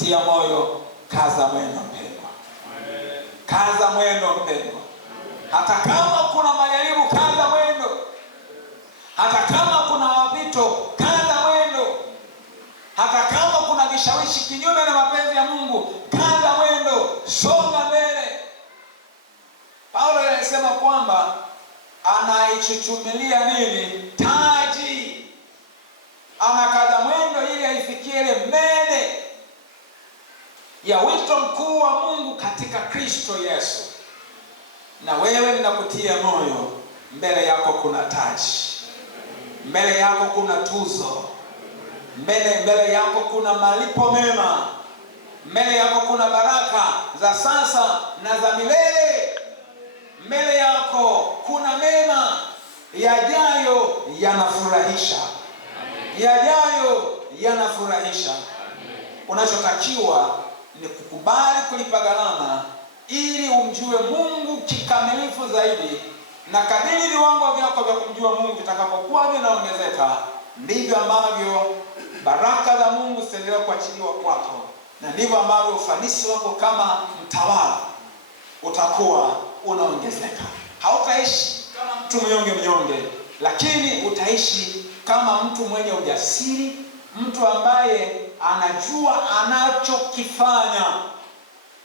kutia moyo, kaza mwendo mpendwa. Kaza mwendo mpendwa. Hata kama kuna majaribu, kaza mwendo. Hata kama kuna mapito, kaza mwendo. Hata kama kuna vishawishi kinyume na mapenzi ya Mungu, kaza mwendo, songa mbele. Paulo anasema kwamba anaichuchumilia nini? Taji. Anakaza mwendo ili aifikie ile mbele ya wito mkuu wa Mungu katika Kristo Yesu. Na wewe ninakutia moyo, mbele yako kuna taji. Mbele yako kuna tuzo. Mbele yako kuna malipo mema. Mbele yako kuna baraka za sasa na za milele. Mbele yako kuna mema yajayo, yanafurahisha. Yajayo yanafurahisha. Unachotakiwa ni kukubali kulipa gharama ili umjue Mungu kikamilifu zaidi, na kadiri viwango vyako vya kumjua Mungu vitakapokuwa vinaongezeka, ndivyo ambavyo baraka za Mungu zitaendelea kuachiliwa kwako, na ndivyo ambavyo ufanisi wako kama mtawala utakuwa unaongezeka. Hautaishi kama mtu mnyonge, lakini utaishi kama mtu mwenye ujasiri, mtu ambaye anajua anachokifanya,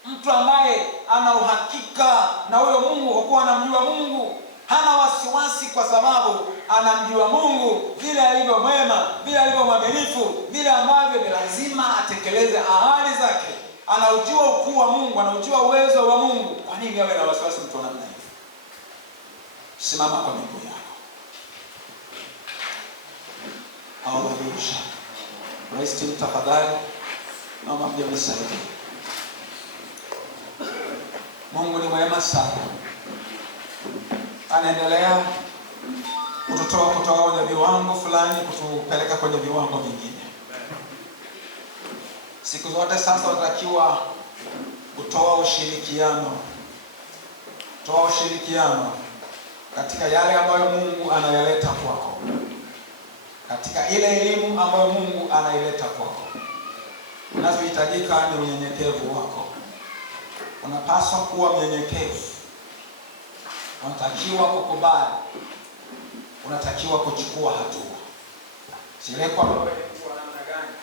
mtu ambaye ana uhakika na huyo Mungu, kwa kuwa anamjua Mungu. Hana wasiwasi kwa sababu anamjua Mungu vile alivyo mwema, vile alivyo mwaminifu, vile ambavyo ni lazima atekeleze ahadi zake. Anaujua ukuu wa Mungu, anaujua uwezo wa Mungu. Kwa nini awe na wasiwasi mtu namna hiyo? Simama kwa miguu yako. Haleluya. Praise Him tafadhali. Naomba mje mnisaidie. Mungu ni mwema sana. Anaendelea kututoa kutoka kwenye viwango fulani kutupeleka kwenye viwango vingine. Siku zote sasa unatakiwa kutoa ushirikiano. Toa ushirikiano katika yale ambayo Mungu anayaleta kwako, katika ile elimu ambayo Mungu anaileta kwako. Unachohitajika ni unyenyekevu wako. Unapaswa kuwa mnyenyekevu. Unatakiwa kukubali. Unatakiwa kuchukua hatua. Sile kwa wewe kwa namna gani,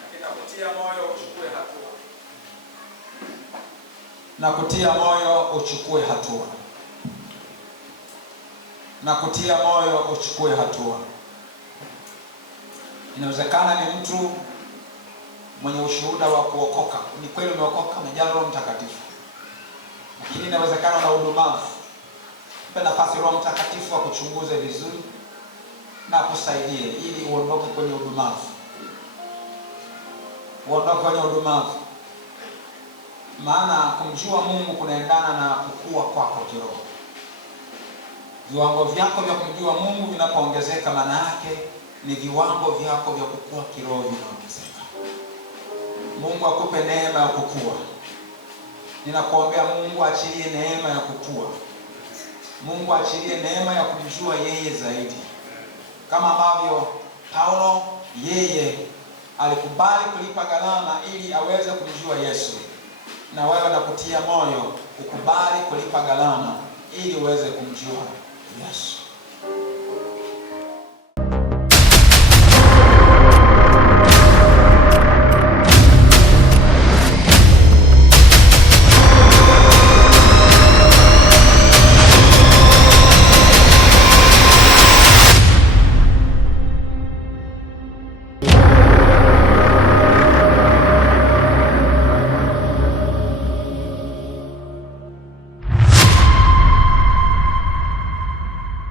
lakini kutia moyo uchukue hatua. Na kutia moyo uchukue hatua. Na kutia moyo uchukue hatua. Inawezekana ni mtu mwenye ushuhuda wa kuokoka. Ni kweli umeokoka, umejaa Roho Mtakatifu. Lakini inawezekana na udumavu. Mpe nafasi Roho Mtakatifu akuchunguze vizuri na kusaidie ili uondoke kwenye udumavu. Uondoke kwenye udumavu. Maana kumjua Mungu kunaendana na kukua kwako kiroho. Viwango vyako vya kumjua Mungu vinapoongezeka, maana yake ni viwango vyako vya kukua kiroho vinaongezeka. Mungu akupe neema ya kukua. Ninakuombea Mungu achilie neema ya kukua. Mungu achilie neema ya kumjua yeye zaidi. Kama ambavyo Paulo yeye alikubali kulipa gharama ili aweze kumjua Yesu. Na wewe nakutia moyo ukubali kulipa gharama ili uweze kumjua Yesu.